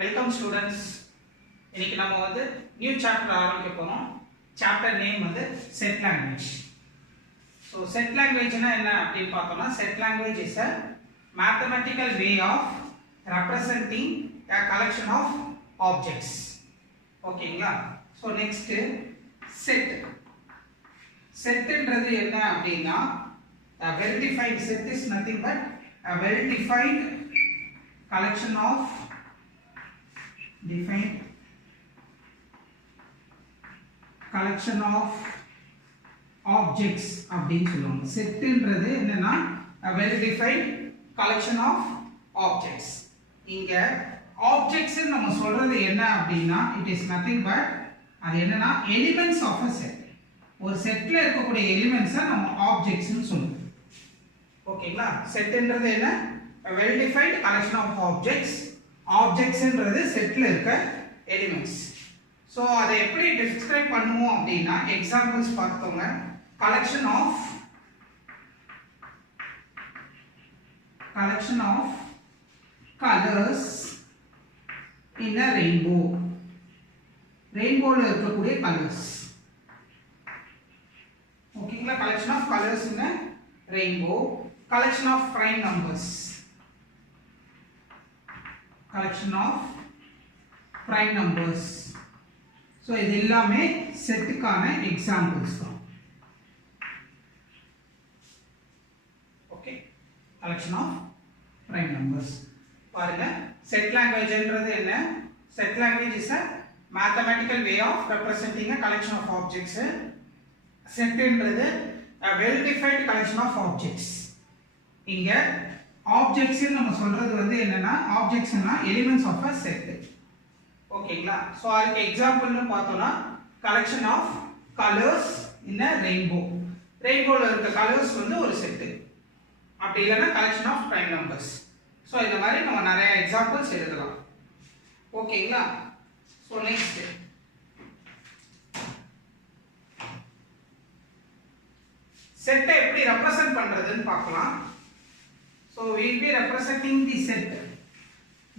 Welcome students. இன்னைக்கு நம்ம வந்து நியூ சாப்டர் ஆரம்பிக்க போறோம். சாப்டர் நேம் வந்து set language. So set language னா என்ன அப்படி பார்த்தோம்னா set language is a mathematical way of representing a collection of objects. ஓகேங்களா? So next set. Setன்றது என்ன அப்படினா a well defined set is nothing but a well defined collection of defined collection of objects அப்படினு சொல்லுவாங்க. செட்ன்றது என்னன்னா a well defined collection of objects. இங்க objects நம்ம சொல்றது என்ன அப்படினா it is nothing but அது என்னன்னா elements of a set. ஒரு செட்ல இருக்கக்கூடிய எலிமெண்ட்ஸை நம்ம objects னு சொல்லுவோம். ஓகேங்களா? செட்ன்றது என்ன a well defined collection of objects. ஆப்ஜெக்ட்ஸ்ன்றது செட்ல இருக்க எலிமெண்ட்ஸ். சோ அதை எப்படி டிஸ்கிரைப் பண்ணுவோம் அப்படினா எக்ஸாம்பிள்ஸ் பார்த்தோங்க. collection of colors in a rainbow. ரெயின்போல இருக்கக்கூடிய கலர்ஸ். ஓகேங்களா? collection of colors in a rainbow. collection of prime numbers. collection of prime numbers. so இது எல்லாமே செட்டுக்கான எக்ஸாம்பிள்ஸ் தான். Okay, collection of prime numbers. பாருங்க, set language என்றது என்ன? set language is a mathematical way of representing a collection of objects. set என்றது a well defined collection of objects. இங்க objects நம்ம சொல்றது வந்து என்னன்னா objectsனா elements of a set. ஓகேங்களா? சோ அதுக்கு எக்ஸாம்பிள்னு பார்த்தோம்னா collection of colors in a rainbow. ரெயின்போல இருக்க கலர்ஸ் வந்து ஒரு செட். அப்படி இல்லனா collection of prime numbers. So இந்த மாதிரி நம்ம நிறைய எக்ஸாம்பிள்ஸ் எழுதலாம். ஓகேங்களா? சோ நெக்ஸ்ட் செட்டை எப்படி ரெப்ரசன்ட் பண்றதுன்னு பார்க்கலாம். So we will be representing the set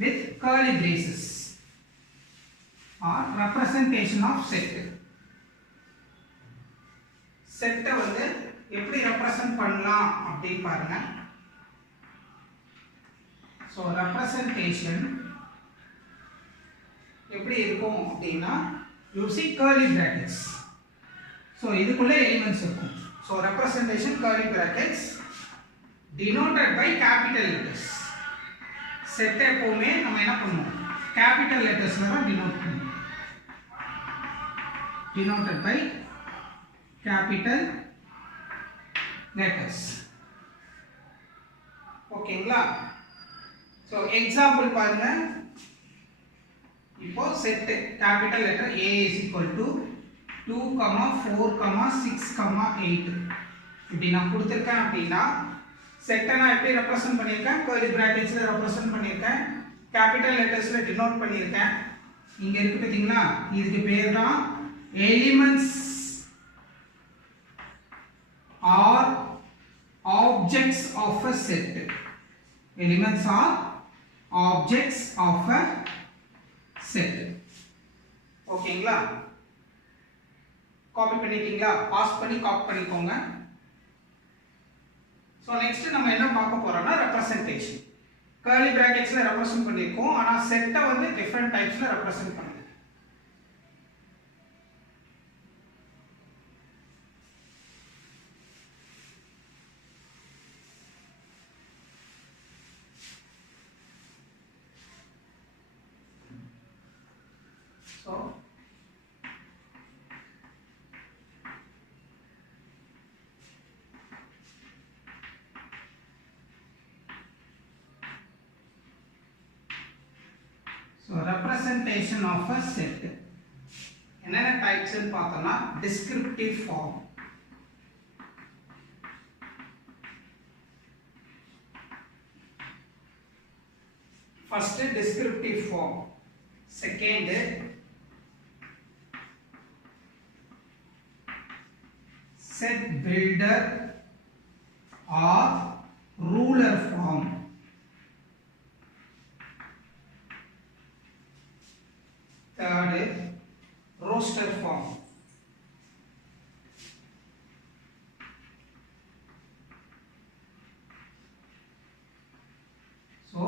with curly braces or representation of set. Set வந்து எப்படி represent பண்ணலாம் அப்படி பாருங்க. So representation எப்படி இருக்கும் அப்படினா using curly brackets. So இதுக்குள்ள elements இருக்கும். So representation curly brackets denoted by capital letters. set எப்பவுமே நம்ம என்ன பண்ணுவோம்? capital lettersல தான் denote பண்ணுவோம். denoted by capital letters. ஓகேங்களா? so example பாருங்க. இப்போ set capital letter A is equal to 2, 4, 6, 8 இப்படி நான் கொடுத்திருக்கேன் அப்படினா செட்டை நான் எப்படி ரெப்ரசன்ட் பண்ணியிருக்கேன்? கர்லி பிராக்கெட்ஸ்ல ரெப்ரசன்ட் பண்ணியிருக்கேன், கேபிட்டல் லெட்டர்ஸ்ல டினோட் பண்ணியிருக்கேன். இங்க இருக்கு பாத்தீங்களா? இதுக்கு பேர் தான் elements are objects of a set. Elements are objects of a set. ஓகேங்களா? காப்பி பண்ணிட்டீங்களா? பாஸ் பண்ணி காப்பி பண்ணிக்கோங்க. So next நம்ம என்ன பார்க்க போறோம்னா representation. curly bracketsல represent பண்ணிருக்கோம். ஆனா செட்டை வந்து different typesல represent பண்ணுங்க. So representation of a set. என்னென்ன டைப்ஸ் னு பார்த்தோம்னா descriptive form. First descriptive form. Second set builder or ruler form. form. So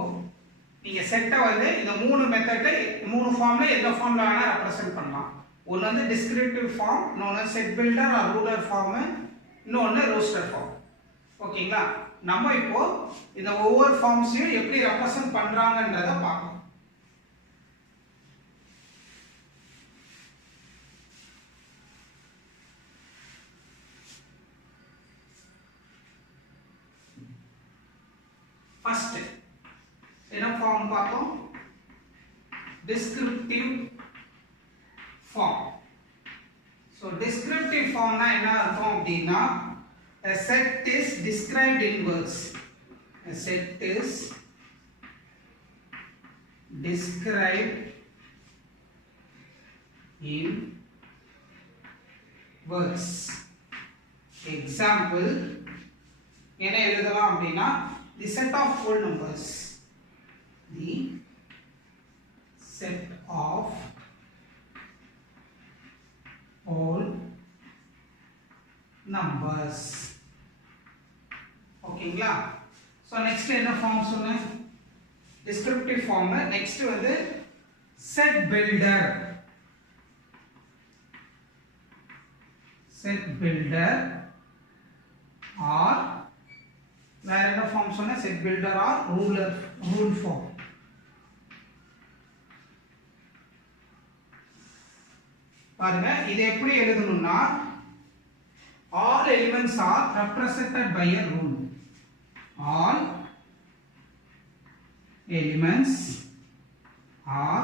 நீங்க செட்டை வந்து இந்த மூணு மெத்தட்ல மூணு ஃபார்ம்ல எந்த ஃபார்ம்ல வேணா ரெப்ரசன்ட் பண்ணலாம். ஒன்னு வந்து டிஸ்கிரிப்டிவ் ஃபார்ம், இன்னொன்னு set builder or ruler form, இன்னொன்னு ரோஸ்டர் ஃபார்ம். ஓகேங்களா? நம்ம இப்போ இந்த ஒவ்வொரு ஃபார்ம்ஸையும் எப்படி ரெப்ரசன்ட் பண்றாங்கன்றத பார்க்கலாம். First என்ன ஃபார்ம் பார்த்தோம்? descriptive form. So descriptive form னா என்ன அர்த்தம் அப்படின்னா a set is described in words. A set is described in words. Example என்ன எழுதலாம் அப்படின்னா the set of whole numbers. The set of whole numbers. ஓகேங்களா? so next என்ன ஃபார்ம் சொன்னேன்? descriptive form. next வந்து set builder. set builder or வேற என்ன form சொன்ன? set builder or rule form. பாருங்க இது எப்படி எழுதணும்னா all elements are represented by a rule. all elements are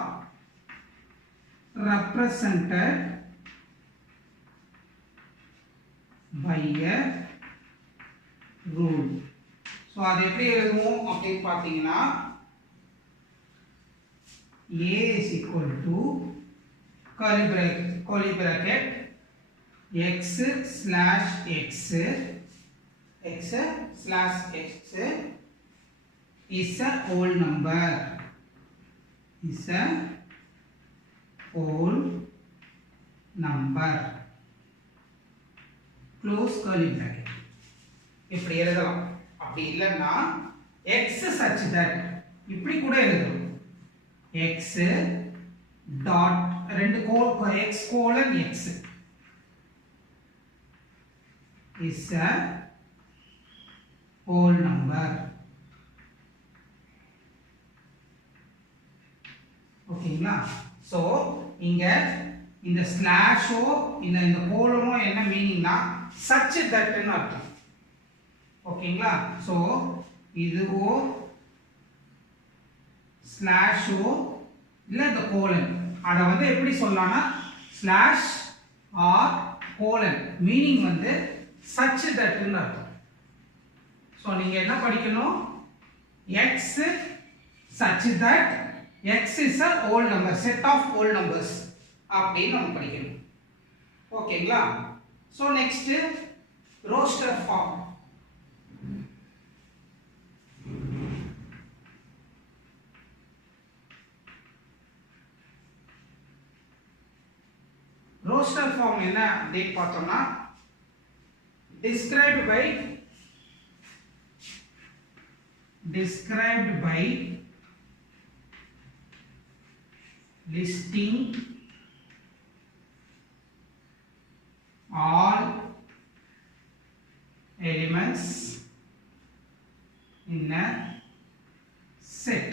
represented by a rule. so அது எப்படி எழுதுவோம் அப்படி பாத்தீங்கன்னா a is equal to curly bracket x slash x slash x is a whole number. is a whole number. close curly bracket. இப்படி எழுதலாம். அப்படி இல்லைன்னா x such that இப்படி கூட எழுதலாம். x dot ரெண்டு x colon x is a whole number. ஓகேங்களா? So இங்க இந்த ஸ்லாஷோ இந்த கோலனோ என்ன மீனிங்னா such that ன்னு அர்த்தம். ஓகேங்களா? சோ இதுவோ ஸ்லாஷோ இல்ல இந்த கோலன் அத வந்து எப்படி சொல்லலாம்னா ஸ்லாஷ் ஆர் கோலன் மீனிங் வந்து such that ன்னு அர்த்தம். சோ நீங்க என்ன படிக்கணும்? x such that x is a whole number, set of whole numbers அப்படி நம்ம படிக்கணும். ஓகேங்களா? So next roster form. roster form என்ன அப்படி பார்த்தோம்னா described by listing all elements in a set.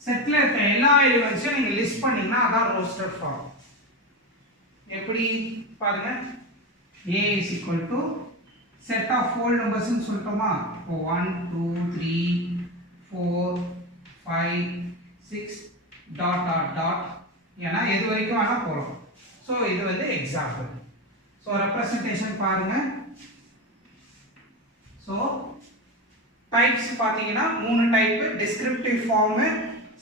செட்ல இருக்க எல்லா எலிமெண்ட்ஸையும் நீங்க லிஸ்ட் பண்ணீங்கன்னா அதான் roster form. எப்படி பாருங்க a is equal to set of whole numbers ன்னு சொல்லிட்டோமா? 1 2 3 4 5 6 டாட் டாட் டாட் ஏனா எது வரைக்கும் வேணா போறோம். சோ இது வந்து எக்ஸாம்பிள். சோ ரெப்ரசன்டேஷன் பாருங்க. சோ டைப்ஸ் பாத்தீங்கன்னா மூணு type: descriptive form,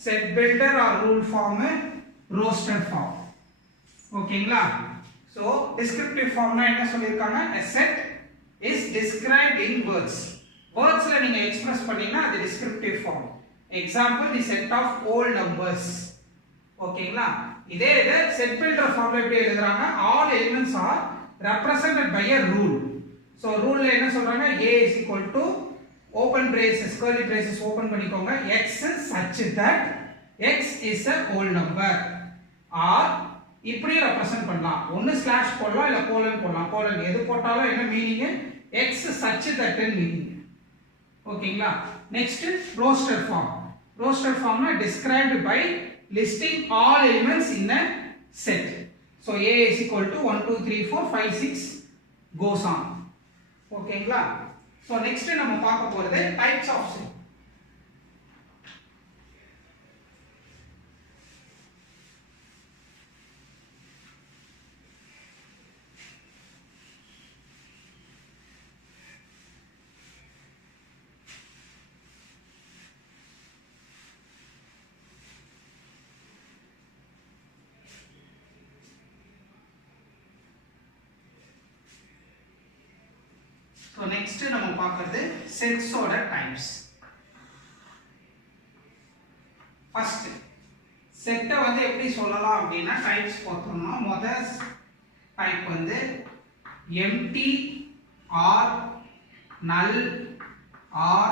set builder or rule form, roster form. ஓகேங்களா? சோ டிஸ்கிரிப்டிவ் ஃபார்ம்னா என்ன சொல்லிருக்காங்க? a set is described in words. wordsல நீங்க எக்ஸ்பிரஸ் பண்ணீங்கன்னா அது descriptive form. Example the set of whole numbers. ஓகேங்களா? இதே செட் பில்டர் ஃபார்ம்ல எப்படி எழுதுறாங்க all elements are represented by a rule. so ரூல்ல என்ன சொல்றாங்க a is equal to open braces curly braces open பண்ணிக்கோங்க x such that x is a whole number or இப்படி represent பண்ணலாம் ஒன்னு ஸ்லாஷ் போடலாம் இல்ல கோலன் போடலாம் கோலன் எது போட்டாலும் என்ன meaning x such that meaning ஓகேங்களா நெக்ஸ்ட் ரோஸ்டர் ஃபார்ம்னா described by listing all elements in a set so a is equal to 1 2 3 4 5 6 goes on ஓகேங்களா so next நம்ம பார்க்க போறது types of set so next நம்ம பார்க்கிறது sets ஓட types first set வந்து எப்படி சொல்லலாம் அப்படினா types பார்த்தோம்னா முதல் type வந்து empty or null or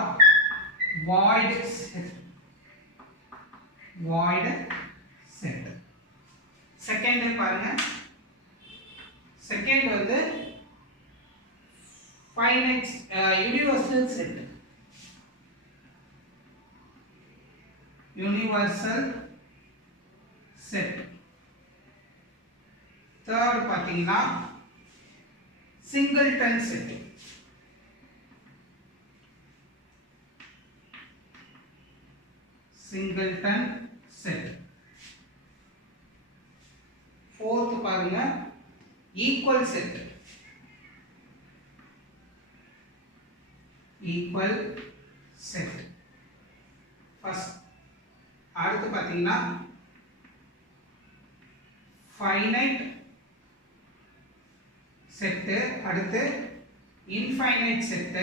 void set second பாருங்க second வந்து finite universal set third பாத்தீங்கன்னா singleton set fourth பாருங்க equal set first அடுத்து பாத்தீங்கன்னா finite set அடுத்து infinite set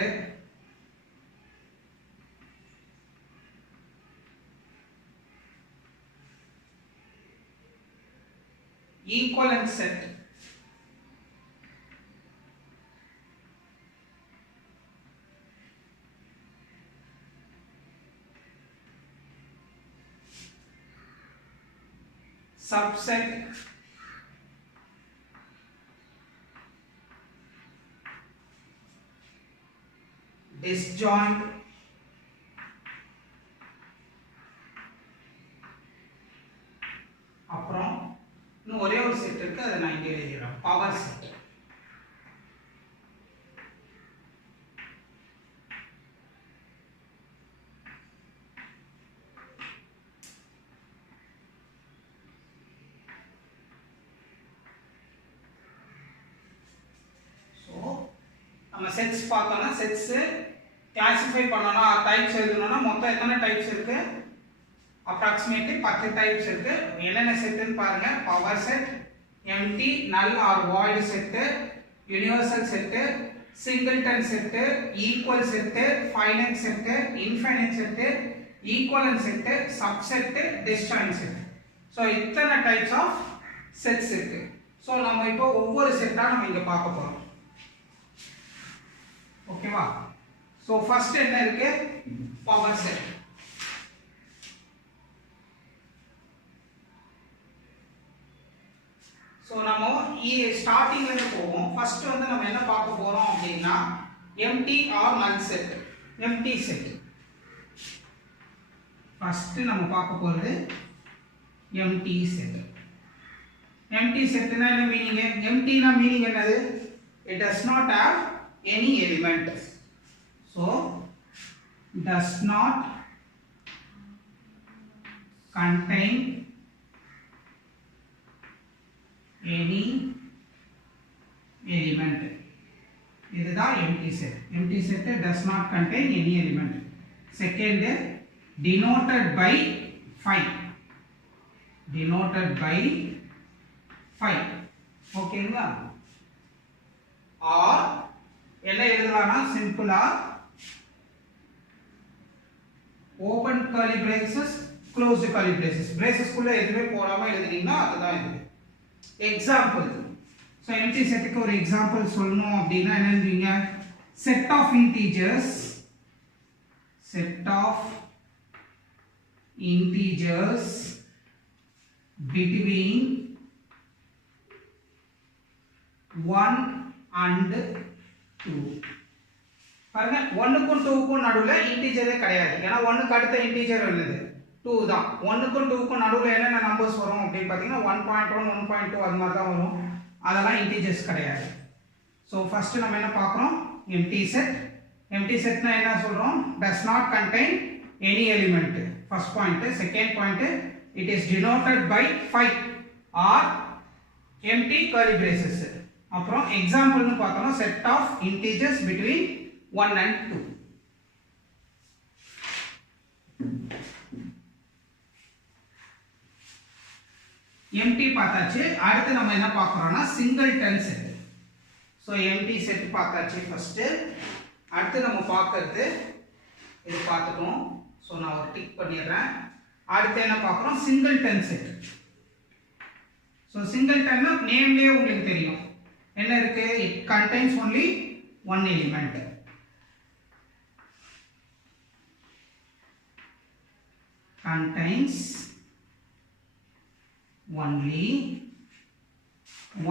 equivalent set subset disjoint அப்புறம் இன்னும் ஒரே ஒரு செட் இருக்கு அதை நான் இங்கே எழுதிடுறேன் பவர் செட் நம்ம செட்ஸ் பார்த்தோம்னா செட்ஸ் கிளாசிஃபை பண்ணனும் டைப்ஸ் எழுதணும்னா மொத்தம் எத்தனை டைப்ஸ் இருக்கு approximately 10 டைப்ஸ் இருக்கு என்னென்ன செட்னு பாருங்க power set empty null or void set universal set singleton set equal set finite set infinite set equivalent set subset disjoint set so இத்தனை டைப்ஸ் ஆஃப் செட்ஸ் இருக்கு so நம்ம இப்போ ஒவ்வொரு செட்டா நம்ம இங்க பார்க்க போறோம் ஓகேவா சோ ஃபர்ஸ்ட் என்ன இருக்கு பவர் செட் சோ நாம ஸ்டார்டிங்ல இருந்து போவோம் ஃபர்ஸ்ட் வந்து நம்ம என்ன பார்க்க போறோம் அப்படினா empty or null set empty set first நம்ம பார்க்க போறது empty set னா என்ன மீனிங் empty னா மீனிங் என்னது it does not have any element so does not contain any element இதுதான் empty set does not contain any element second denoted by 5 ஓகேங்களா or என்ன எழுதலாம்னா சிம்பிளா open curly braces closed curly braces. Braces குள்ள எதுமே போடாம எழுதுனீங்கன்னா அதுதான் இது. Example. So empty set க்கு ஒரு example சொல்லணும் அப்படினா என்னன்றீங்க? Set of integers between 1 and 2. பாருங்க 1 க்கும் 2 க்கும் நடுவுல இன்டிஜரே கிடையாது. ஏனா 1 க்கு அடுத்த இன்டிஜர் என்னது? 2 தான். 1 க்கும் 2 க்கும் நடுவுல என்னென்ன நம்பர்ஸ் வரும் அப்படி பாத்தீங்கன்னா 1.1 1.2 அது மாதிரி தான் வரும். அதெல்லாம் இன்டிஜர்ஸ் கிடையாது. சோ ஃபர்ஸ்ட் நம்ம என்ன பார்க்கறோம்? empty set. Empty set னா என்ன சொல்றோம்? does not contain any element. First point. Second point, it is denoted by 5 or empty curly braces. அப்புறம் example னு பார்த்தோம்னா set of integers between 1 and 2. empty பார்த்தாச்சு. அடுத்து நம்ம என்ன பார்க்கறோம்னா singleton set. So empty set பார்த்தாச்சு first. அடுத்து நம்ம பார்க்கிறது இது பார்த்துட்டோம். சோ நான் ஒரு டிக் பண்ணிடுறேன். அடுத்து என்ன பார்க்கறோம்? singleton set. So singleton னா நேம்லயே உங்களுக்கு தெரியும். என்ன இருக்கு? It contains only one element. Contains only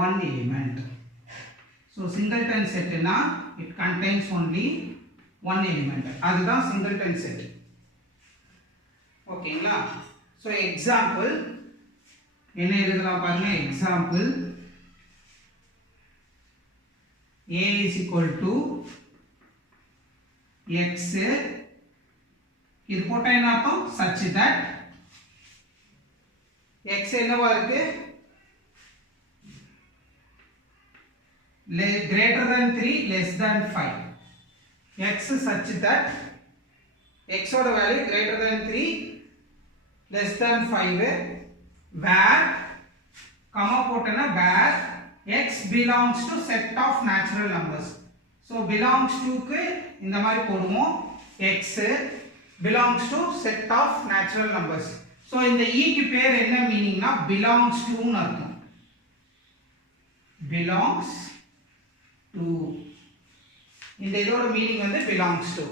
one element. So singleton set na it contains only one element. அதுதான் singleton set. ஓகேங்களா? So example என்ன எழுதலாம் பாருங்க. example a is equal to x. இது போட்டா என்ன அர்த்தம்? such that x என்னவா இருக்கு? greater than 3 less than 5. x such that x oda value greater than 3 less than 5 where comma போட்டனா where x belongs to set of natural numbers. so belongs to க்கு இந்த மாதிரி போடுவோம். x belongs to set of natural numbers. so இந்த e க்கு பேர் என்ன மீனிங்னா belongs to னு அர்த்தம். belongs to இந்த இதோட மீனிங் வந்து belongs to.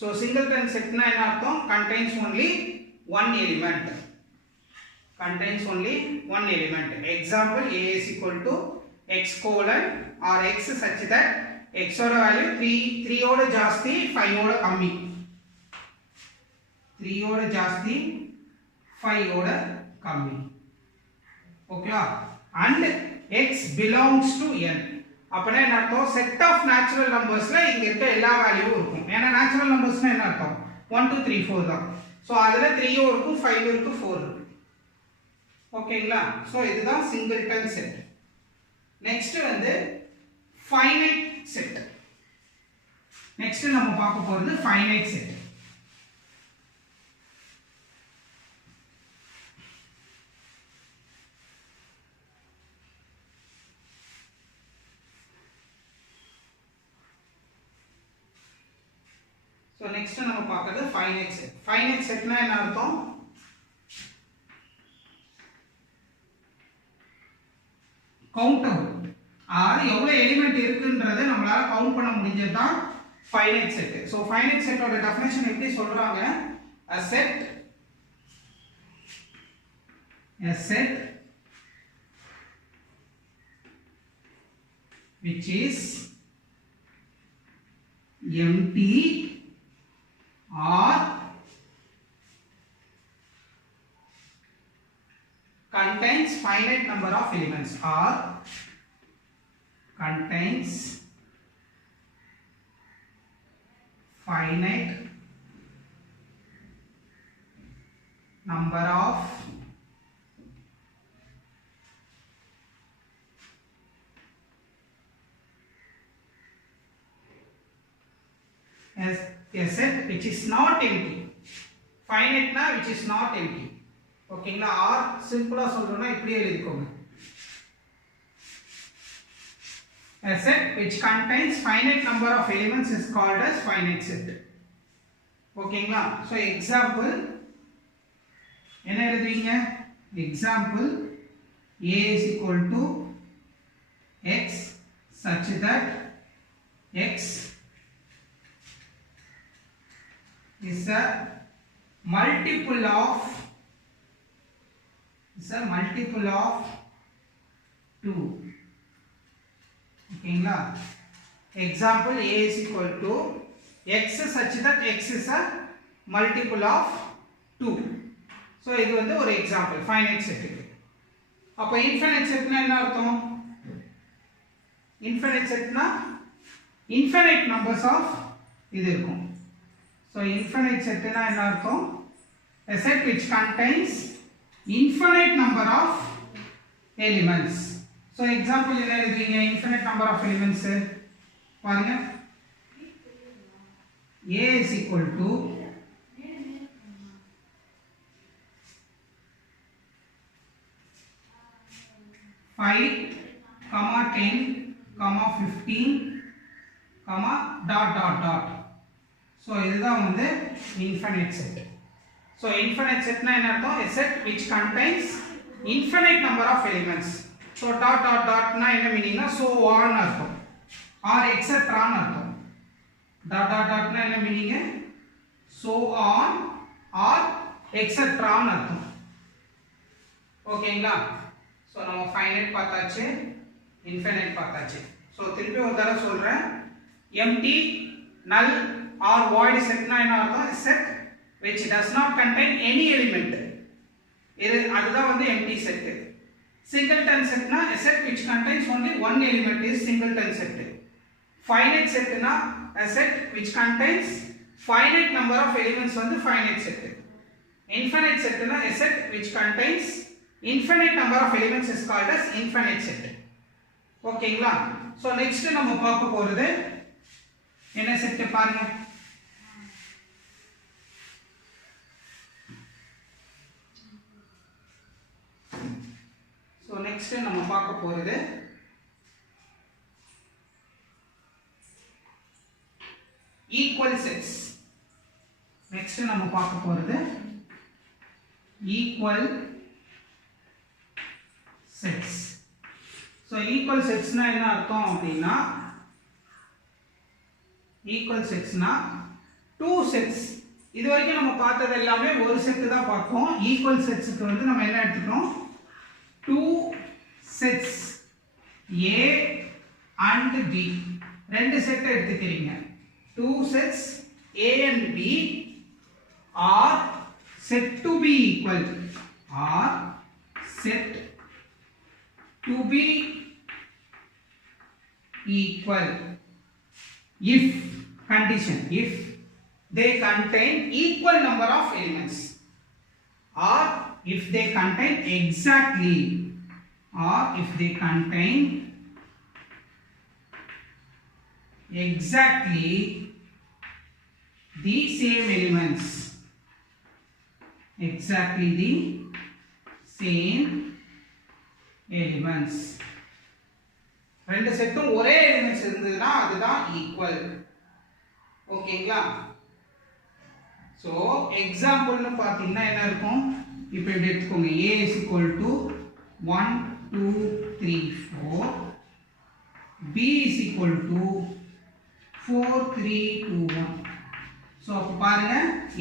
so singleton set னா என்ன அர்த்தம்? contains only one element. contains only one element. example a is equal to x colon or x such that x ஓட வேல்யூ 3 ஓட ஜாஸ்தி 5 ஓட கம்மி. 3 ஓட ஜாஸ்தி 5 ஓட கம்மி. ஓகேவா? and x belongs to n. அப்பனா என்ன அர்த்தம்? செட் ஆஃப் நேச்சுரல் நம்பர்ஸ்ல இங்க இருக்க எல்லா வேல்யூவும் இருக்கும். ஏனா நேச்சுரல் நம்பர்ஸ்னா என்ன அர்த்தம்? 1 2 3 4 தான். சோ அதுல 3 இருக்கும் 5 இருக்கு 4 இருக்கு. ஓகேங்களா? சோ இதுதான் singleton set. நெக்ஸ்ட் வந்து finite set. நெக்ஸ்ட் நம்ம பார்க்க போறது finite set. so next நம்ம பார்க்கிறது finite set. finite set னா என்ன அர்த்தம்? கவுண்டபிள். ஆர் எவ்வளவு எலிமெண்ட் இருக்குன்றதை நம்மளால கவுண்ட் பண்ண முடிஞ்சது தான் finite set. so finite set ஓட டெஃபினிஷன் எப்படி சொல்றாங்க? a set which is empty or contains finite number of elements or contains finite number of a set which is not empty. finite na which is not empty. ஓகேங்களா? R சிம்பிளா சொல்றோம்னா இப்படி எழுதிக்கோங்க. a set which contains finite number of elements is called as finite set. ஓகேங்களா? so example என்ன எழுதுவீங்க example a is equal to x such that x is a multiple of 2. ஓகேங்களா example a is equal to x such that x is a multiple of 2. so இது வந்து ஒரு example finite set க்கு அப்ப infinite setனா என்ன அர்த்தம் infinite setனா infinite numbers of இது இருக்கும் so infinite setனா என்ன அர்த்தம் a set which contains infinite number of elements so example என்ன எழுதுவீங்க infinite number of elements பாருங்க a is equal to 5, 10, 15, dot dot dot. So இதுதான் வந்து infinite set. So infinite set னா என்ன அர்த்தம்? A set which contains infinite number of elements. So dot dot dot னா என்ன மீனிங்னா so on அர்த்தம் or etc னு அர்த்தம். Dot dot dot னா என்ன meaning? so on or etc னு அர்த்தம். ஓகேங்களா? So நம்ம finite பார்த்தாச்சு infinite பார்த்தாச்சு so திருப்பி ஒரு தடவை சொல்றேன் empty null or void set னா என்ன அர்த்தம் set which does not contain any element இது அதுதான் வந்து empty set singleton set னா a set which contains only one element is singleton set finite set னா a set which contains finite number of elements வந்து finite set infinite set னா a set which contains infinite number of elements is called as infinite set ஓகேங்களா so next நம்ம பார்க்க போறது என்ன set பாருங்க so next நம்ம பார்க்க போறது equal sets next நம்ம பார்க்க போறது equal sets so equal sets னா என்ன அர்த்தம் அப்படினா equal sets னா two sets இதுவரைக்கும் நம்ம பார்த்தது எல்லாமே ஒரு செட் தான் பார்த்தோம் equal sets க்கு வந்து நம்ம என்ன எடுத்துட்டோம் two sets A and B ரெண்டு செட் எடுத்துக்கிறீங்க two sets A and B are set to be equal are set to be equal if condition if they contain equal number of elements or if they contain exactly or if they contain exactly the same elements exactly the same elements ரெண்டு செட்டும் ஒரே elements இருந்ததுனா அதுதான் equal ஓகேங்களா so எக்ஸாம்பிள்னு பாத்தீங்கன்னா என்ன இருக்கும் இப்போ இப்படி எடுத்துக்கோங்க a is equal to 1 2 3 4 b is equal to 4 3 2 1 so அப்ப பாருங்க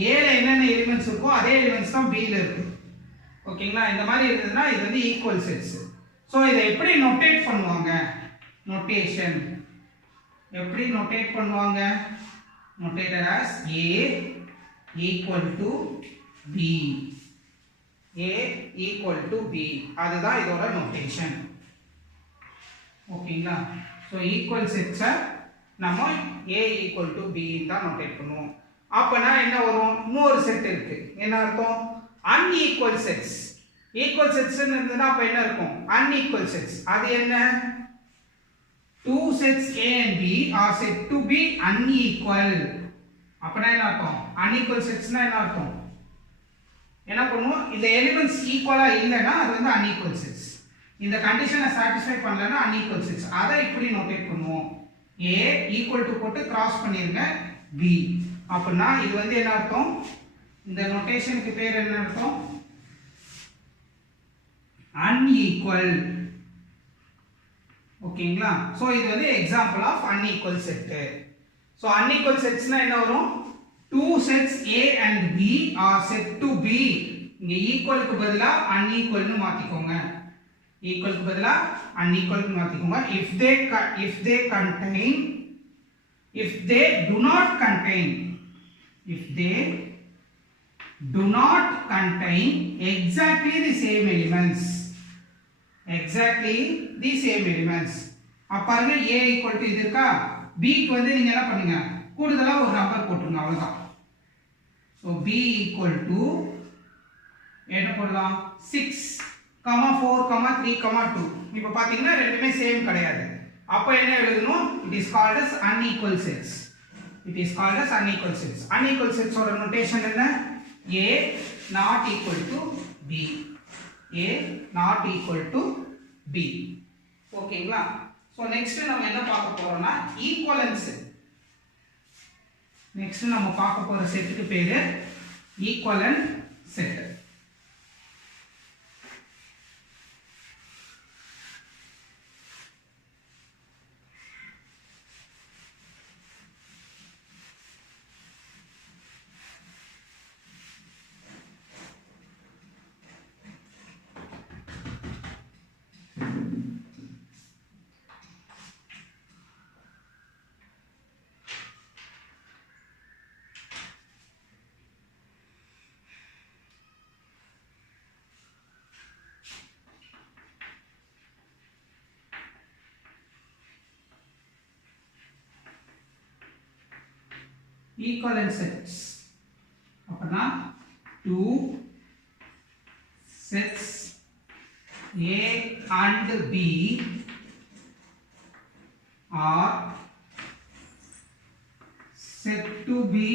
a ல என்னென்ன எலிமெண்ட்ஸ் இருக்கோ அதே எலிமெண்ட்ஸ் தான் b ல இருக்கு ஓகேங்களா இந்த மாதிரி இருந்ததுனா இது வந்து ஈக்குவல் செட்ஸ் சோ இதை எப்படி நோட்டேட் பண்ணுவாங்க notation எப்படி நோட்டேட் பண்ணுவாங்க notated as a equal to b a equal to b அதுதான் இதோட நோட்டேஷன் ஓகேங்களா சோ ஈக்குவல் செட்ஸ் நம்ம a equal to b தான் நோட்டேட் பண்ணுவோம் அப்பனா என்ன வரும் இன்னொரு செட் இருக்கு என்ன அர்த்தம் unequal sets equal sets ன்னு இருந்ததுனா அப்ப என்ன இருக்கும் unequal sets அது என்ன two sets A and B are said to be unequal அப்பனா என்ன அர்த்தம் unequal sets னா என்ன அர்த்தம் என்ன பண்ணுவோம் இந்த எலிமெண்ட்ஸ் ஈக்குவலா இல்லனா அது வந்து unequal sets இந்த கண்டிஷனை சாட்டிஸ்ஃபை பண்ணலனா unequal sets அதை இப்படி நோட்டேட் பண்ணுவோம் A equal to போட்டு கிராஸ் பண்ணிருங்க B அப்பனா இது வந்து என்ன அர்த்தம் இந்த நோட்டேஷனுக்கு பேர் என்ன அர்த்தம் unequal. ஓகேங்களா? சோ இது வந்து example of unequal set. So unequal sets னா என்ன வரும்? Two sets A and B are said to be, இங்க equal க்கு பதிலா unequal னு மாத்திக்கோங்க. equal க்கு பதிலா unequal னு மாத்திக்கோங்க. if they contain, if they do not contain, if they do not contain exactly the same elements, exactly the same elements. அப்ப பாருங்க A equal to இது இருக்கா, B க்கு வந்து நீங்க என்ன பண்ணுங்க, கூடுதலா ஒரு நம்பர் போட்டுருங்க, அவ்வளவுதான். so B equal to என்ன போடலாம், 6, 4, 3, 2. இப்போ பாத்தீங்கன்னா ரெண்டுமே சேம் கிடையாது. அப்ப என்ன எழுதணும், it is called as unequal sets. it is called as unequal sets. unequal sets ஓட notation என்ன, A not equal to B, A not equal to B. ஓகேங்களா? சோ நெக்ஸ்ட் நம்ம என்ன பார்க்க போறோம்னா ஈக்குவலன்ட் செட். நெக்ஸ்ட் நம்ம பார்க்க போற செட்டுக்கு பேரு ஈக்குவலன்ட் செட். equivalent sets அப்பனா two sets A and B are said to be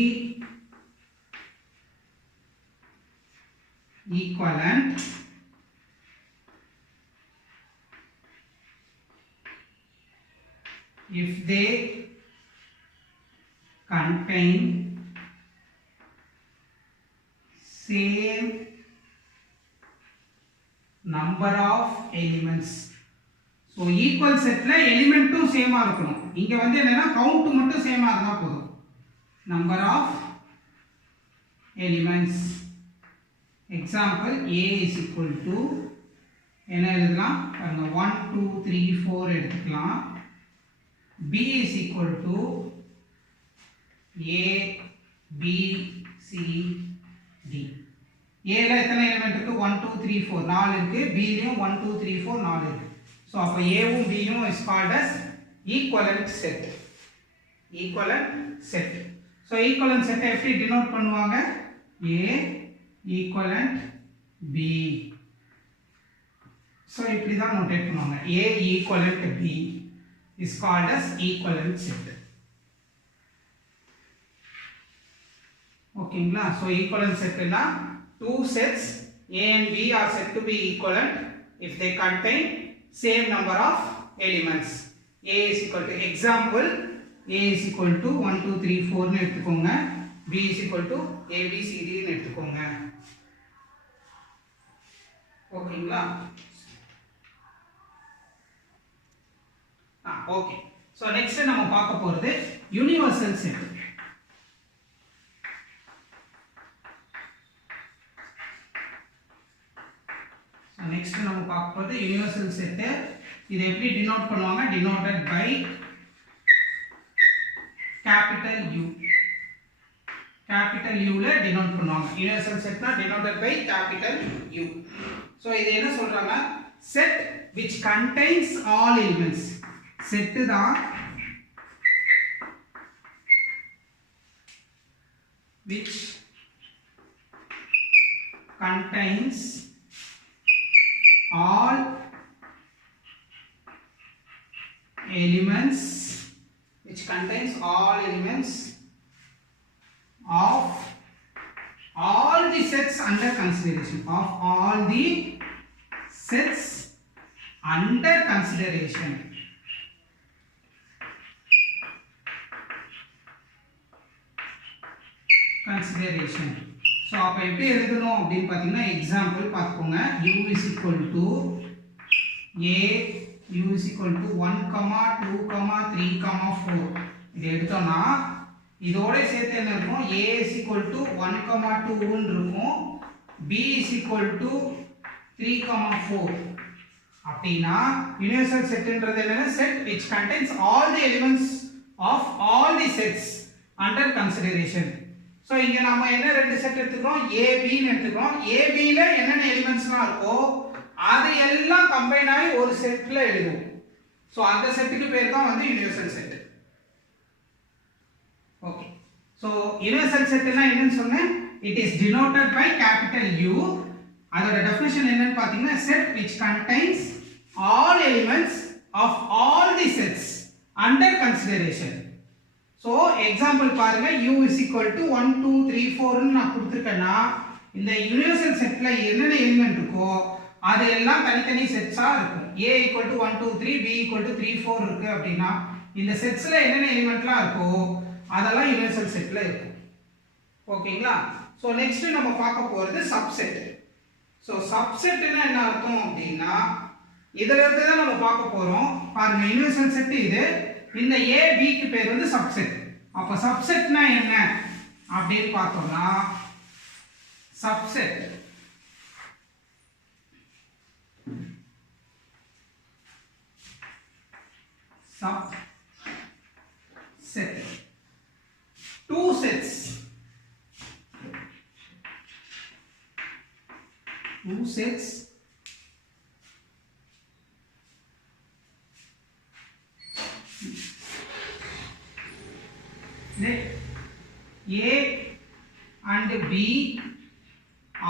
equivalent if they contain same number of elements. so equal setல எலிமெண்ட்டும் சேமா இருக்கணும். இங்க வந்து என்னன்னா கவுண்ட் மட்டும் சேமா இருந்தா போதும். number of elements. example A is equal to என்ன எழுதலாம் பாருங்க 1 2 3 4 எடுத்துக்கலாம். B is equal to A B C D. A ல எத்தனை எலிமெண்ட் இருக்கு, 1 2 3 4 4 இருக்கு. B லயும் 1 2 3 4 4 இருக்கு. சோ அப்ப A வும் B யும் is called as equivalent set. equivalent set. so equivalent set எப்படி டினோட் பண்ணுவாங்க, A equivalent B. so இப்படி தான் நோட்டேட் பண்ணுவாங்க. A equivalent B is called as equivalent set. ஓகேங்களா? so equivalent set னா two sets A and B are said to be equivalent if they contain same number of elements. A is equal to example A is equal to 1 2 3 4 னு எடுத்துக்கோங்க. B is equal to A B C D னு எடுத்துக்கோங்க. ஓகேங்களா? Okay. so next நம்ம பார்க்க போறது universal set. next நம்ம பார்க்க போறது universal set. இதை எப்படி டினோட் பண்ணுவாங்க, denoted by capital U. capital U ல டினோட் பண்ணுவாங்க. universal set னா denoted by capital U. so இது என்ன சொல்றாங்க, set which contains all elements. set தான் which contains all elements, which contains all elements of all the sets under consideration, of all the sets under consideration. So அப்போ எப்படி எழுதணும் அப்படின்னு பார்த்தீங்கன்னா example பார்த்துக்கோங்க. u is equal to a, u is equal to 1, 2, 3, 4 இது எடுத்தோம்னா இதோட சேர்த்து என்ன இருக்கும்? a is equal to 1, 2 ன்னு இருக்கும், b is equal to 3, 4 அப்படின்னா யூனிவர்சல் செட்ன்றது என்னன்னா set which contains all the elements of all the sets under consideration. So இங்க நம்ம என்ன ரெண்டு செட் எடுத்துக்கிறோம்? a b ன்னு எடுத்துக்கிறோம். a b ல என்னென்ன எலிமெண்ட்ஸ்லாம் இருக்கோ அது எல்லாம் கம்பைன் ஆகி ஒரு செட்ல எழுதுவோம். ஸோ அந்த செட்டுக்கு பேர் தான் வந்து universal set. Okay, so universal செட்னா என்னன்னு சொன்னேன்? It is denoted by capital U. அதோட டெஃபினிஷன் என்னன்னு பார்த்தீங்கன்னா set which contains all elements of all the sets under consideration. So example பாருங்க, u is equal to 1, 2, 3, 4 ன்னு நான் கொடுத்துருக்கேன்னா இந்த யூனிவர்சல் செட்ல என்னென்ன எலிமெண்ட் இருக்கோ அது எல்லாம் தனித்தனி செட்ஸா இருக்கும். a equal to 1, 2, 3, b equal to 3, 4 இருக்கு அப்படின்னா இந்த செட்ஸ்ல என்னென்ன எலிமெண்ட்லாம் இருக்கோ அதெல்லாம் யூனிவர்சல் செட்ல இருக்கும். ஓகேங்களா? ஸோ நெக்ஸ்ட் நம்ம பார்க்க போறது சப்செட். ஸோ சப்செட்னா என்ன அர்த்தம் அப்படின்னா இதுல இருந்து தான் நம்ம பார்க்க போறோம். பாருங்க, யூனிவர்சல் செட் இது, இந்த a b க்கு பேர் வந்து சப்செட். அப்ப சப்செட்னா என்ன அப்படின்னு பார்த்தோம்னா subset two sets let a and b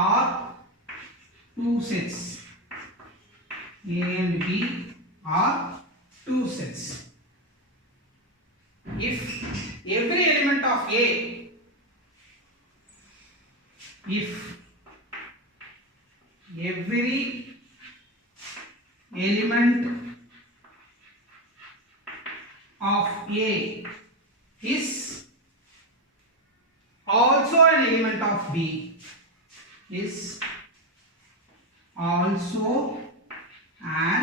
are two sets. a and b are two sets. If every element of a is also an element of b, is also an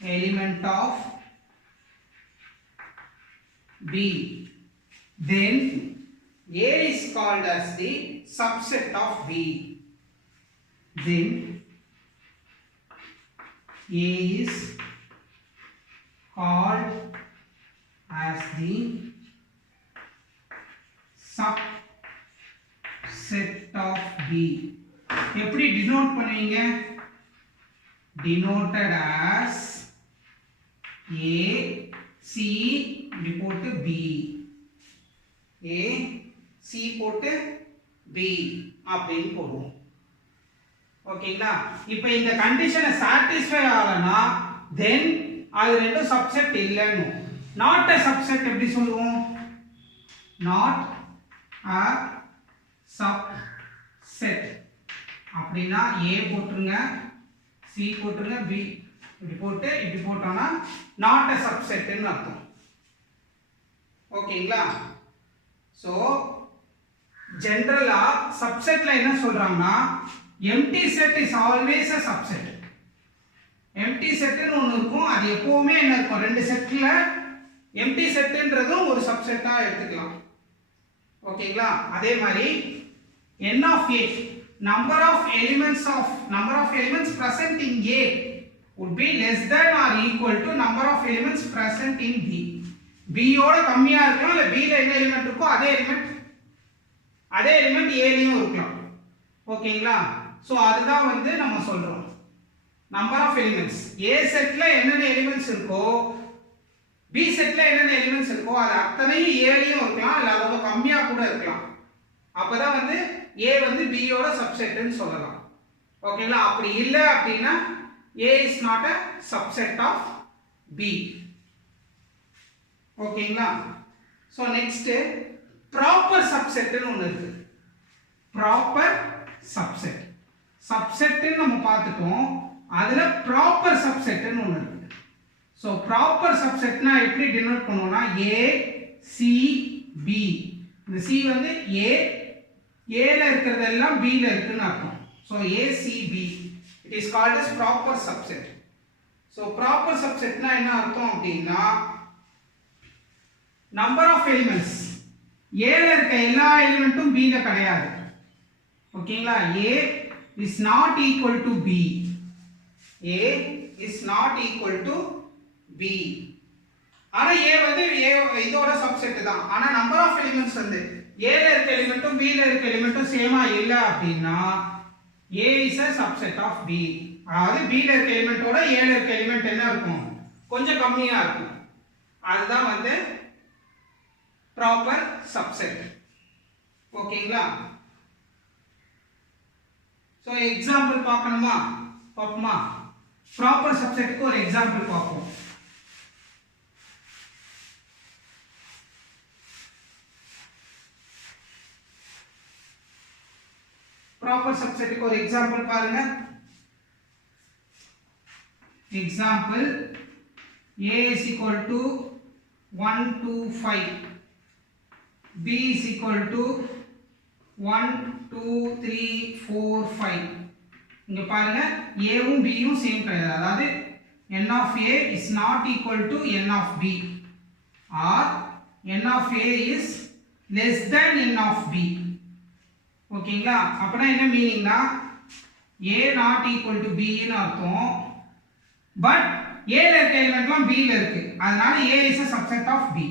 element of b, then a is called as the subset of b. Then a is called as the subset of b. எப்படி denote பண்ணுவீங்க? denoted as a c இப்படி போட்டு b, a c போட்டு b அப்படின்னு போடுவோம். ஓகேங்களா? இப்போ இந்த கண்டிஷனை சாட்டிஸ்ஃபை ஆகலனா then அது ரெண்டும் சப்செட் இல்லைன்னு. நாட் a subset எப்படி சொல்லுவோம்? not a subset அப்படின்னா a போட்டுருங்க, c போட்டுருங்க, b இப்படி போட்டு இப்படி போட்டோம்னா not a subset ன்னு அர்த்தம். ஓகேங்களா? சோ ஜெனரலா சப்செட்ல என்ன சொல்றாங்கன்னா empty set is always a subset. empty set ன்னு ஒன்னு இருக்கும், அது எப்பவுமே என்ன இருக்கும்? ரெண்டு செட்ல empty setன்றதும் ஒரு சப்செட்டா எடுத்துக்கலாம். ஓகேங்களா? அதே மாதிரி n of a, number of elements present in a would be less than or equal to number of elements present in b. b ஓட கம்மியா இருக்கலாம், இல்ல b ல என்ன எலிமெண்ட் இருக்கோ அதே எலிமெண்ட் a லயும் இருக்கலாம். ஓகேங்களா? சோ அதுதான் வந்து நம்ம சொல்றோம் நம்பர் ஆஃப் எலிமெண்ட்ஸ். a செட்ல என்னென்ன எலிமெண்ட்ஸ் இருக்கோ b செட்ல என்னென்ன எலிமெண்ட்ஸ் இருக்கோ அது அத்தனையும் a லயும் இருக்கலாம், இல்ல அதோட கம்மியா கூட இருக்கலாம். அப்பதான் வந்து a வந்து b யோட சப்செட்னு சொல்லலாம். ஓகேங்களா? அப்படி இல்ல அப்படினா a is not a subset of b. ஓகேங்களா? சோ நெக்ஸ்ட் ப்ராப்பர் சப்செட்னு ஒன்னு இருக்கு. ப்ராப்பர் சப்செட் நம்ம பார்த்துட்டோம். அதுல ப்ராப்பர் சப்செட்னு ஒன்னு இருக்கு. சோ ப்ராப்பர் சப்செட்னா எப்படி டினோட் பண்ணுவோம்னா a c b. இந்த c வந்து a, ஏல இருக்கிறதெல்லாம் பில இருக்குன்னு அர்த்தம். So ACB it is called as proper subset. So proper சப்செட்னா என்ன அர்த்தம் அப்படின்னா நம்பர் ஆஃப் எலிமெண்ட்ஸ் ஏல இருக்க எல்லா எலிமெண்ட்டும் பில கிடையாது. ஓகேங்களா? A is not equal to B. A is not equal to B. ஆனா ஏ வந்து இதோட சப்செட் தான். ஆனா நம்பர் ஆஃப் எலிமெண்ட்ஸ் வந்து ஏல இருக்க எலிமெண்ட்டும் பில இருக்க எலிமெண்ட்டும் சேமா இல்ல அப்படின்னா ஏ is a subset of b. அதாவது பில இருக்க எலிமெண்டோட ஏல இருக்க எலிமெண்ட் என்ன இருக்கும்? கொஞ்சம் கம்மியா இருக்கும். அதுதான் வந்து ப்ராப்பர் சப்செட். ஓகேங்களா? சோ எக்ஸாம்பிள் பார்க்கணுமா? பாப்போமா? ப்ராப்பர் சப்செட்டுக்கு ஒரு எக்ஸாம்பிள் பார்ப்போம். ப்ராப்பர் சப்செட்டுக்கு ஒரு எக்ஸாம்பிள் பாருங்க. Example a is equal to 1 2 5, b is equal to 1 2 3 4 5. இங்க பாருங்க a um b um same கிடையாது. அதாவது n of a is not equal to n of b or n of a is less than n of b. ஓகேங்களா? அப்பனா என்ன மீனிங்னா a not equal to b ன்னு அர்த்தம். But a ல இருக்க எலிமெண்ட்லாம் b ல இருக்கு. அதனால a is a subset of b.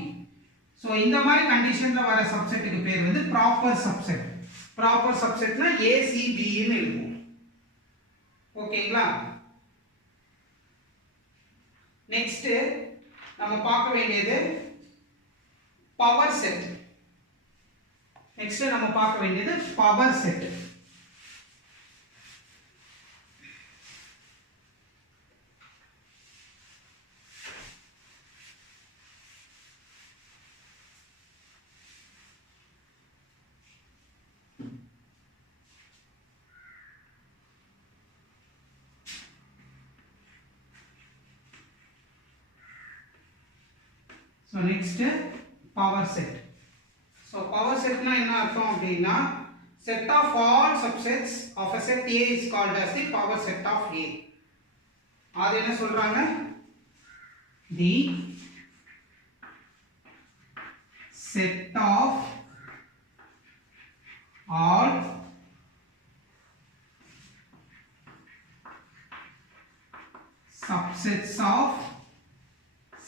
So இந்த மாதிரி கண்டிஷன்ல வர சப்செட்டுக்கு பேர் வந்து ப்ராப்பர் சப்செட். ப்ராப்பர் சப்செட்னா ACB ன்னு இருக்கும். ஓகேங்களா? நெக்ஸ்ட் நம்ம பார்க்க வேண்டியது பவர் செட். நெக்ஸ்ட் நம்ம பார்க்க வேண்டியது power set. So next power set. So power set na enna artham appadina set of all subsets of a set A is called as the power set of A. adu enna solranga? The set of all subsets of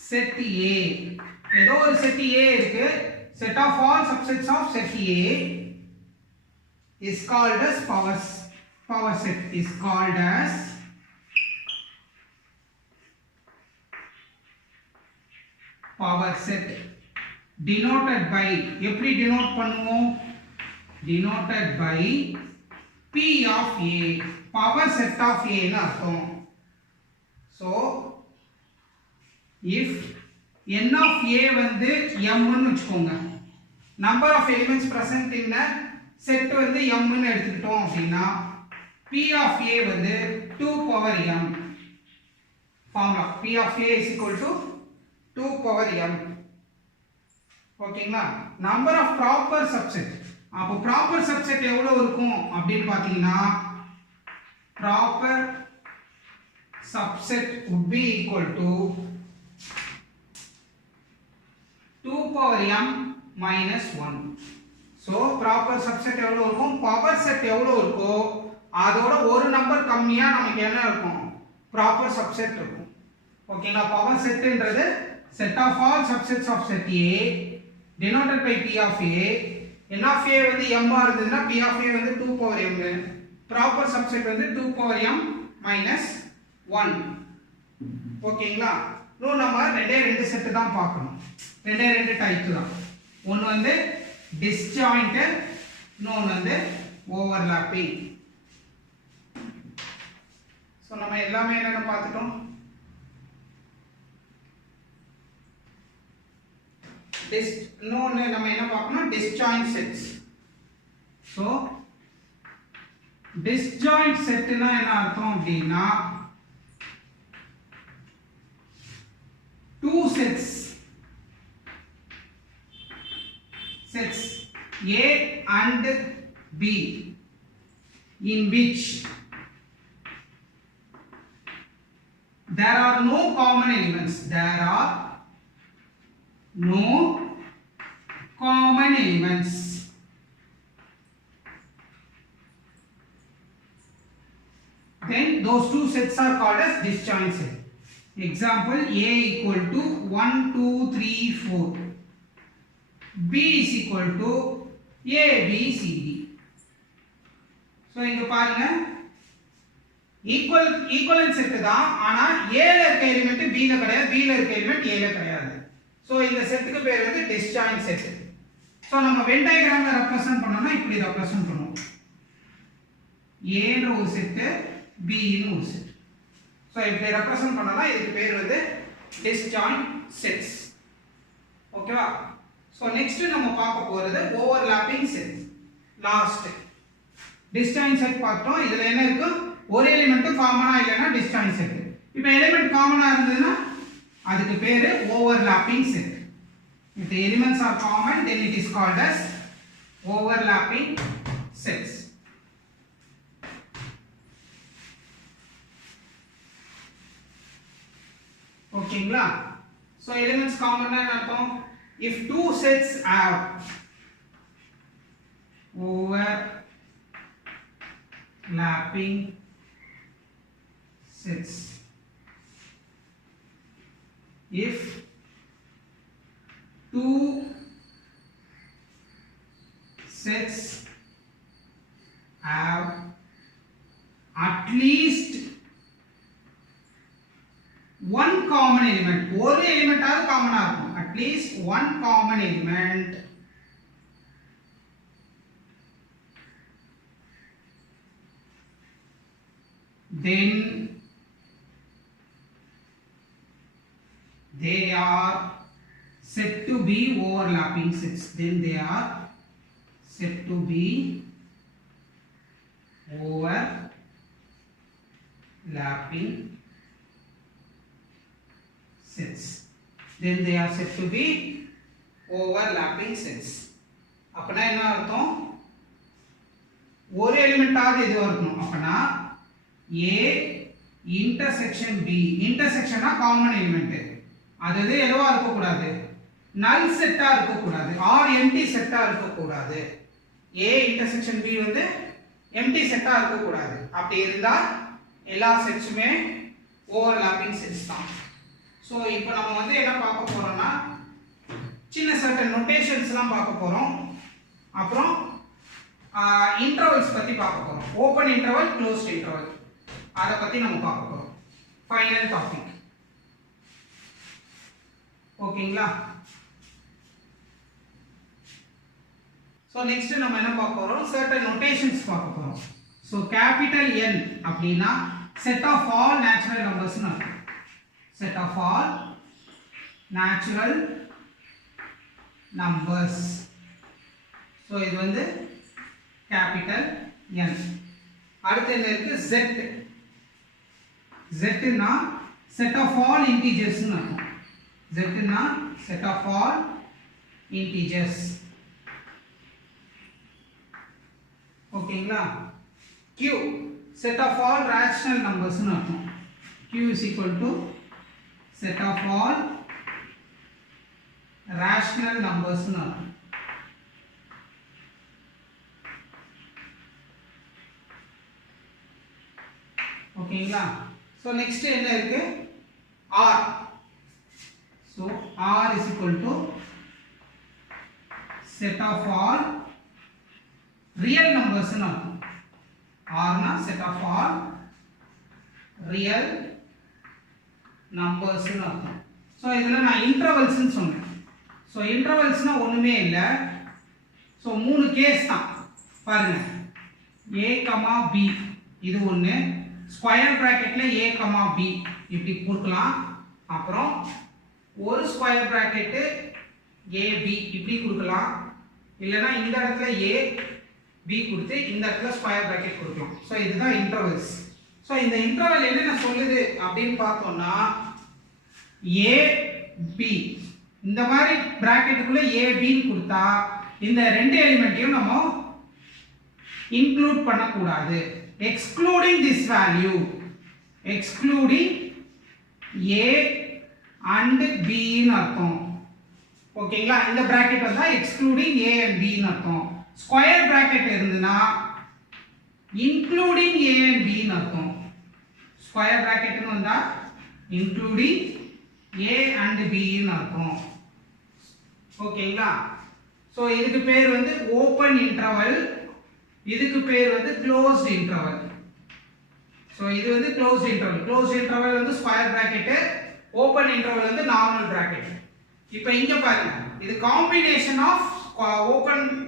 set A. ஏதோ ஒரு set A இருக்கு. set of all subsets of set A is called as power set is called as power set denoted by எப்படி denote பண்ணுவோம்? denoted by P of A. power set of A ன்னு அர்த்தம். so if n of A வந்து m ன்னு வெச்சுக்கோங்க. number of elements present in a set வந்து m ன்னு எடுத்துக்கிட்டோம் அப்படினா P of A வந்து 2 power m. formula P of A is equal to 2 power m. ஓகேங்களா? number of proper subset. அப்போ proper subset எவ்வளவு இருக்கும் அப்படினு பாத்தீங்கன்னா proper subset would be equal to 2 power m minus 1. so proper subset எவ்வளவு இருக்கும்? power set எவ்வளவு இருக்கோ அதோட ஒரு நம்பர் கம்மியா நமக்கு என்ன இருக்கும்? proper subset இருக்கும். ஓகேங்களா? power set ன்றது set of all subsets of set A denoted by P of A. n of A வந்து m ஆ இருந்ததுன்னா P of A வந்து 2 power m. proper subset வந்து 2 power m minus 1. ஓகேங்களா? நம்ம ரெண்டு செட் தான் பார்க்கணும். ரெண்டு டைப் தான். ஒன்னு வந்து disjointed, இன்னொன்னு வந்து overlapping. சோ நம்ம எல்லாமே என்னென்ன பார்த்துட்டோம்? இன்னொன்னு நம்ம என்ன பார்க்கணும்? disjoint sets. சோ disjoint setனா என்ன அர்த்தம் அப்படின்னா two sets A and B in which there are no common elements. There are no common elements. Then those two sets are called as disjoint set. Example, A equal to 1, 2, 3, 4. B is equal to A, B, C, D. So, இங்க பாருங்க equivalent set தான், ஆனா A ல இருக்க element B ல கிடையாது, B ல இருக்க எலிமெண்ட் A ல கிடையாது. சோ இந்த செட்டுக்கு பேர் வந்து டிஸ்ஜாயின்ட் செட். சோ நம்ம வென் டயகிராம்ல ரெப்ரசன்ட் பண்ணனும்னா இப்படி ரெப்ரசன்ட் பண்ணுவோம். A ன்ற ஒரு செட், B ன்னு ஒரு செட். சோ இப்படி ரெப்ரசன்ட் பண்ணனா இதுக்கு பேர் வந்து டிஸ்ஜாயின்ட் செட்ஸ். ஓகேவா? சோ நெக்ஸ்ட் நம்ம பார்க்க போறது overlapping set. Last disjoint set பார்த்தோம். இதுல என்ன இருக்கு? ஒரு எலிமெண்ட் காமனா இல்லனா டிஸ்ஜாயின்ட் செட். இப்போ எலிமெண்ட் காமனா இருந்ததுனா அதுக்கு பேரு overlapping set. If the elements are common, then it is called as overlapping sets. ஓகேங்களா? So elements common னா என்ன அர்த்தம்? If two sets have overlapping sets, if two sets have at least one common element, ஒரு element ஆவது காமனா இருக்கும், at least one common element, then they are said to be overlapping sets. Then they are said to be overlapping sets. Then they are said to be overlapping sets. அப்பனா என்ன அர்த்தம்? ஒரு element ஆவது இது வரணும். அப்பனா A intersection B, intersection னா common element, அது எதுவா இருக்க கூடாது, நல் செட்டா இருக்க கூடாது, ஆர் எம்டி செட்டா இருக்க கூடாது. A intersection B வந்து எம்டி செட்டா இருக்க கூடாது. அப்படி இருந்தா எல்லா செட்ஸுமே ஓவர்லாப்பிங் செட்ஸ் தான். சோ இப்போ நம்ம வந்து என்ன பார்க்க போறோம்னா சின்ன சர்டன் நோட்டேஷன்ஸ்லாம் பார்க்க போறோம். அப்புறம் இன்டர்வல்ஸ் பத்தி பார்க்க போறோம். ஓபன் இன்டர்வல், க்ளோஸ்ட் இன்டர்வல், அத பத்தி நம்ம பார்க்க போறோம். Final topic. ஓகேங்களா? சோ நெக்ஸ்ட் நம்ம என்ன பார்க்க போறோம்? சர்டன் நோட்டேஷன்ஸ் பார்க்க போறோம். சோ கேபிட்டல் N அப்படினா set of all natural numbers னு அர்த்தம். Set of all natural numbers. So இது வந்து கேபிட்டல் N. அடுத்து என்ன இருக்கு? Z. Z னா set of all integers னு அர்த்தம். Z னா set of all integers. ஓகேங்களா? Q set of all rational numbers னு அர்த்தம். Q is equal to set of all rational numbers னு அர்த்தம். ஓகேங்களா? சோ நெக்ஸ்ட் என்ன இருக்கு? R. So R is equal to set of all real numbers னு அர்த்தம். R னா set of all real numbers னு அர்த்தம். சோ இதுல நான் இன்டர்வல்ஸ் னு சொன்னேன். சோ இன்டர்வல்ஸ்னா ஒண்ணுமே இல்ல. சோ மூணு கேஸ் தான் பாருங்க. A, B இது ஒண்ணு, ஸ்கொயர் பிராக்கெட்ல A, B இப்படி கொடுக்கலாம். அப்புறம் ஒரு ஸ்கொயர் பிராக்கெட் AB இப்படி கொடுக்கலாம். இல்லனா இந்த இடத்துல A B கொடுத்து இந்த இடத்துல ஸ்கொயர் பிராக்கெட் கொடுக்கலாம். சோ இதுதான் இன்டர்வல்ஸ். சோ இந்த இன்டர்வல் என்ன சொல்லுது அப்படினு பார்த்தோம்னா A B இந்த மாதிரி பிராக்கெட்டுக்குள்ள A B ன்னு கொடுத்தா இந்த ரெண்டு எலிமெண்ட்டையும் நம்ம இன்க்ளூட் பண்ணக்கூடாது. Excluding this value, excluding a and b ன்னு அர்த்தம். ஓகேங்களா? இந்த பிராக்கெட் வந்தா எக்ஸ்க்ளூடிங் a and b ன்னு அர்த்தம். ஸ்கொயர் பிராக்கெட் இருந்துனா இன்க்ளூடிங் a and b ன்னு அர்த்தம். ஸ்கொயர் பிராக்கெட்னு வந்தா இன்க்ளூடிங் a and b ன்னு அர்த்தம். ஓகேங்களா? சோ இதுக்கு பேர் வந்து ஓபன் இன்டர்வல், இதுக்கு பேர் வந்து க்ளோஸ்ட் இன்டர்வல். சோ இது வந்து க்ளோஸ்ட் இன்டர்வல். க்ளோஸ்ட் இன்டர்வல் வந்து ஸ்கொயர் பிராக்கெட், ஓபன் இன்டர்வல் வந்து நார்மல் பிராக்கெட். இப்போ இங்க பாருங்க, இது combination of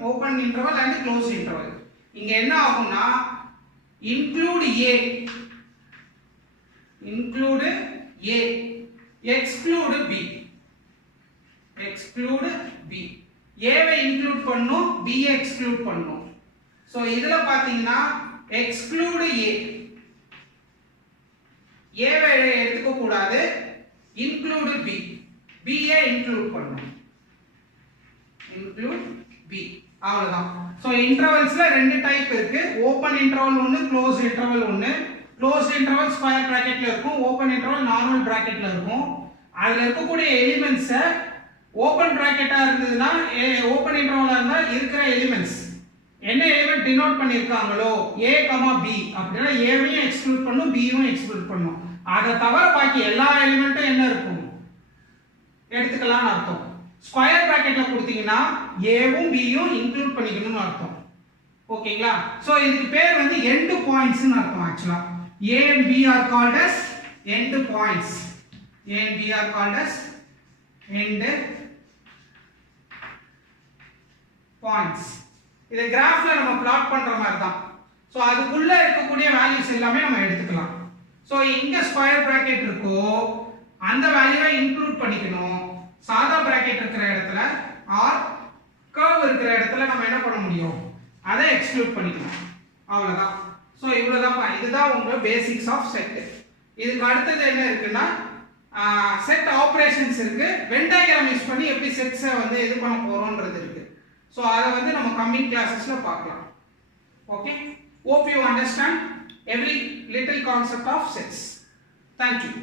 open interval and closed interval. இங்க என்ன ஆகும்னா include a, include a, exclude b, exclude b. a வை இன்க்ளூட் பண்ணனும், b யை எக்ஸ்க்ளூட் பண்ணனும். சோ இதுல பாத்தீங்கன்னா எக்ஸ்க்ளூட் a, a வை எடுத்துக்க கூடாது, இன்க்ளூட் b, b யை இன்க்ளூட் பண்ணனும், இன்க்ளூட் b. அவ்வளவுதான். சோ இன்டர்வல்ஸ்ல ரெண்டு டைப் இருக்கு. ஓபன் இன்டர்வல் ஒன்னு, க்ளோஸ்ட் இன்டர்வல் ஒன்னு. க்ளோஸ்ட் இன்டர்வல் ஸ்கொயர் பிராக்கெட்ல இருக்கும், ஓபன் இன்டர்வல் நார்மல் பிராக்கெட்ல இருக்கும். அதுல இருக்கக்கூடிய எலிமெண்ட்ஸ் ஓபன் பிராக்கெட்டா இருந்ததுன்னா, ஓபன் இன்டர்வலா இருந்தா இருக்கிற எலிமெண்ட்ஸ் என்ன எலிமெண்ட் டினோட் பண்ணிருக்காங்களோ a, b அப்படினா a வையும் எக்ஸ்க்ளூட் பண்ணனும், b வையும் எக்ஸ்க்ளூட் பண்ணனும். அத தவிர பாக்கி எல்லா எலிமெண்ட்டும் என்ன இருக்கும் எடுத்துக்கலாம்னு அர்த்தம். ஸ்கொயர் பிராக்கெட்ல கொடுத்தீங்கன்னா a வும் b யும் இன்க்ளூட் பண்ணிக்கணும்னு அர்த்தம். ஓகேங்களா? சோ இதுக்கு பேர் வந்து எண்ட் பாயிண்ட்ஸ் ன்னு அர்த்தம். ஆக்சுவலா a and b are called as end points. a and b are called as end points. இத கிராஃப்ல நம்ம பிளாட் பண்ற மாதிரி தான். சோ அதுக்குள்ள இருக்கக்கூடிய வேல்யூஸ் எல்லாமே நம்ம எடுத்துக்கலாம். சோ இங்க ஸ்கொயர் பிராக்கெட் இருக்கோ அந்த வேல்யூவை இன்க்ளூட் பண்ணிக்கணும். சாதா பிராக்கெட் இருக்கிற இடத்துல ஆர் கர்வ் இருக்கிற இடத்துல நம்ம என்ன பண்ண முடியும், அதை எக்ஸ்க்ளூட் பண்ணிக்கணும். அவ்வளவுதான். சோ இவ்வளவுதான். இதுதான் உங்க பேசிக்ஸ் ஆஃப் செட். இதுக்கு அடுத்தது என்ன இருக்குன்னா செட் ஆபரேஷன்ஸ் இருக்கு. வென் டயகிராம் யூஸ் பண்ணி எப்படி செட்ஸை வந்து இது பண்ண போறோம்ன்றது இருக்கு. சோ அதை வந்து நம்ம கம்மிங் கிளாसेसல பார்க்கலாம். Okay, hope you understand every little concept of sets. Thank you.